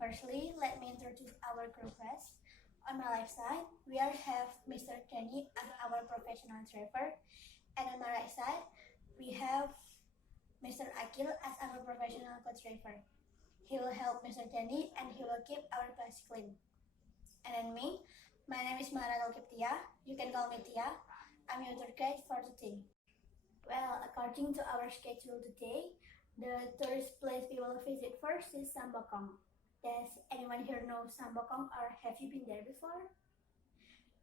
Firstly, let me introduce our group guests. On my left side, we have Mr. Kenny as our professional driver, and on my right side, we have Mr. Akil as our professional co-driver. He will help Mr. Kenny and he will keep our bus clean. And then me, my name is Marano Kiptia. You can call me Tia. I'm your tour guide for today. Well, according to our schedule today, the tourist place we will visit first is Sambokong. Does anyone here know Sambokong or have you been there before?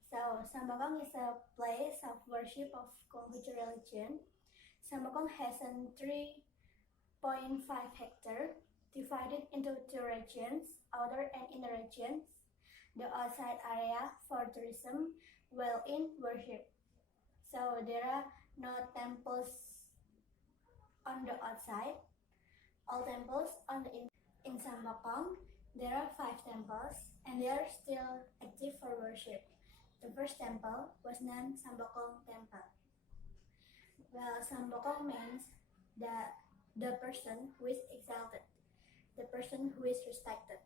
So, Sambokong is a place of worship of Konghucu religion. Sambokong has a 3.5 hectare divided into two regions, outer and inner regions. The outside area for tourism, while in worship. So there are no temples on the outside. All temples on the in Sambokong. There are 5 temples and they are still active for worship. The first temple was named Sambokong Temple. Well, Sambokong means the person who is exalted, the person who is respected,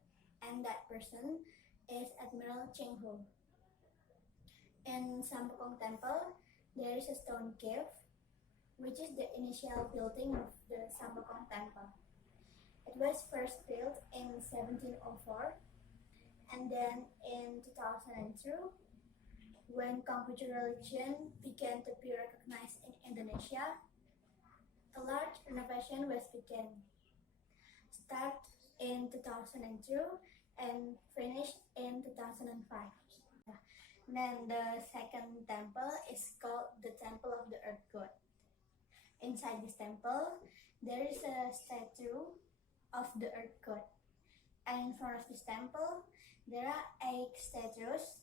and that person is Admiral Cheng Ho. In Sambokong Temple, there is a stone cave, which is the initial building of the Sambokong Temple. It was first built in 1704, and then in 2002, when Konghucu religion began to be recognized in Indonesia, a large renovation was begun. Start in 2002 and finished in 2005. Then the second temple is called the Temple of the Earth God. Inside this temple, there is a statue of the Earth God. And in front of this temple, there are 8 statues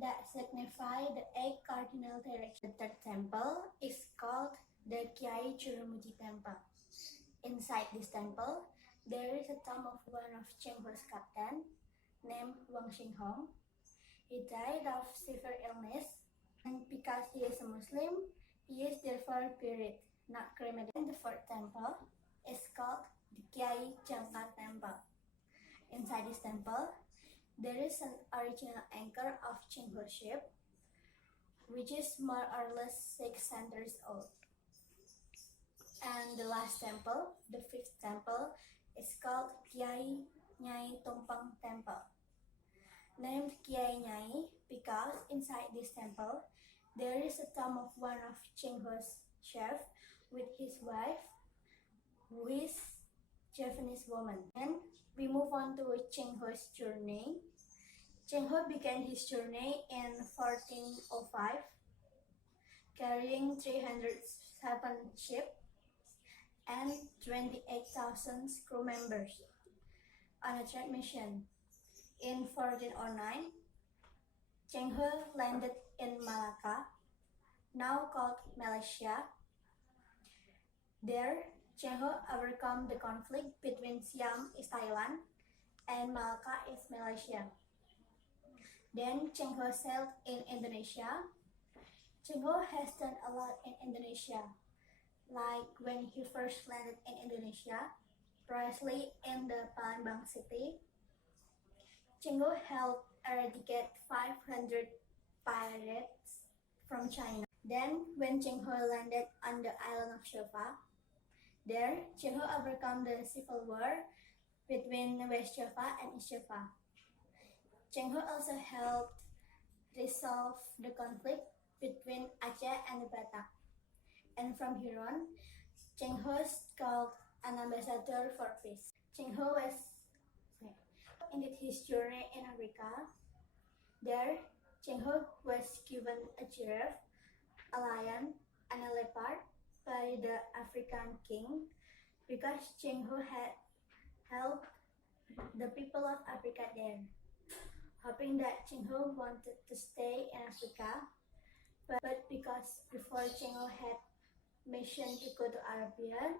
that signify the 8 cardinal directions. The third temple is called the Kiai Jurumuji Temple. Inside this temple, there is a tomb of one of Cheng Ho's captain named Wang Xinghong. He died of severe illness, and because he is a Muslim, he is therefore buried, not cremated. And the fourth temple is called the Kiai Jangkar Temple. Inside this temple, there is an original anchor of Cheng Ho ship, which is more or less 6 centuries old. And the last temple, the fifth temple, is called Kiai Nyai Tumpang Temple. Named Kiai Nyai because inside this temple, there is a tomb of one of Cheng Ho's chef with his wife, who is Japanese woman. And we move on to Cheng Ho's journey. Cheng Ho began his journey in 1405, carrying 307 ships and 28,000 crew members on a trade mission. In 1409, Cheng Ho landed in Malacca, now called Malaysia. There, Cheng Ho overcome the conflict between Siam is Thailand and Malacca is Malaysia. Then Cheng Ho sailed in Indonesia. Cheng Ho has done a lot in Indonesia, like when he first landed in Indonesia, precisely in the Palembang city. Cheng Ho helped eradicate 500 pirates from China. Then, when Cheng Ho landed on the island of Java, there Cheng Ho overcome the civil war between West Java and East Java. Cheng Ho also helped resolve the conflict between Aceh and the Batak. And from here on, Cheng Ho is called an ambassador for peace. Cheng Ho ended his journey in Africa. There, Cheng Ho was given a giraffe, a lion, and a leopard by the African king because Cheng Ho had helped the people of Africa there, hoping that Cheng Ho wanted to stay in Africa, but because before Cheng Ho had mission to go to Arabia,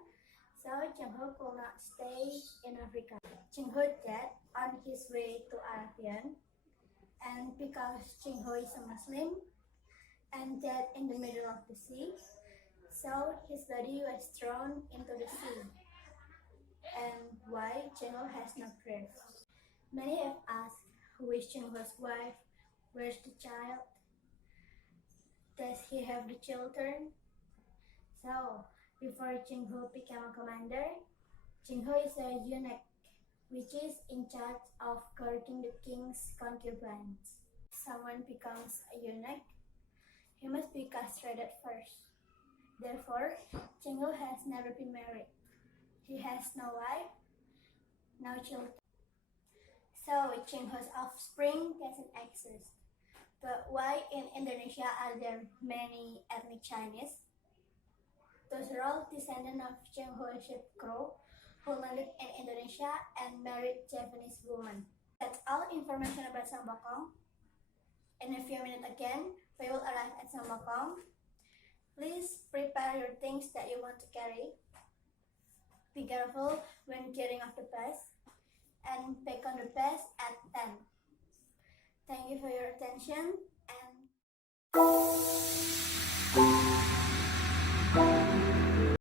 so Cheng Ho could not stay in Africa. Cheng Ho died on his way to Arabia, and because Cheng Ho is a Muslim and died in the middle of the sea, so his body was thrown into the sea. And why Cheng Ho has no grave? Many have asked who is Chingho's wife, where's the child, does he have the children? So, before Chingho became a commander, Chingho is a eunuch, which is in charge of guarding the king's concubines. Someone becomes a eunuch, he must be castrated first. Therefore, Chingho has never been married. He has no wife, no children. So, Chingho's offspring doesn't exist. But why in Indonesia are there many ethnic Chinese? Those are all descendants of Chingho ship crew who landed in Indonesia and married Japanese women. That's all information about Sambokong. In a few minutes again, we will arrive at Sambokong. Please prepare your things that you want to carry. Be careful when getting off the bus and back on the bus at 10. Thank you for your attention and